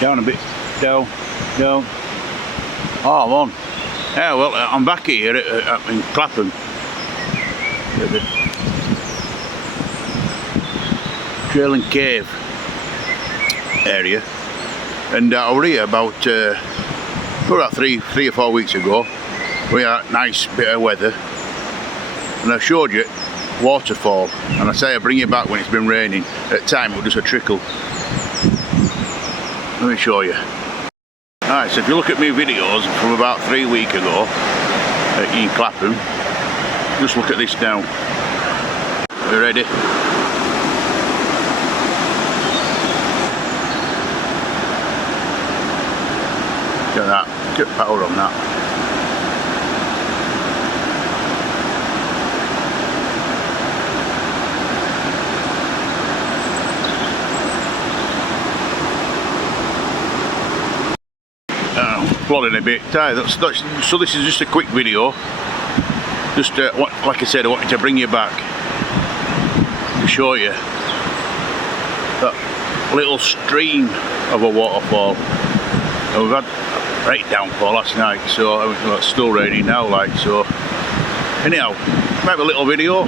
Down a bit. Down. Down. Oh, I'm on. Yeah, well, I'm back here in Clapham. At the Trail and Cave area. And I was here about 3 or 4 weeks ago. We had a nice bit of weather. And I showed you waterfall. And I say I bring you back when it's been raining. At the time it was just a trickle. Let me show you. Alright, so if you look at my videos from about 3 weeks ago in Clapham, just look at this now. Are you ready? Get that, get power on that. Plodding a bit. So this is just a quick video. Just like I said, I wanted to bring you back to show you that little stream of a waterfall. And we've had a great downpour last night, so it's still raining now, like so. Anyhow, make a little video.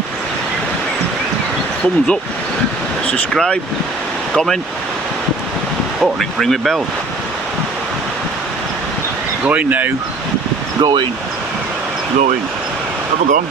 Thumbs up, subscribe, comment. Oh, and ring my bell. Going now, going, have I gone?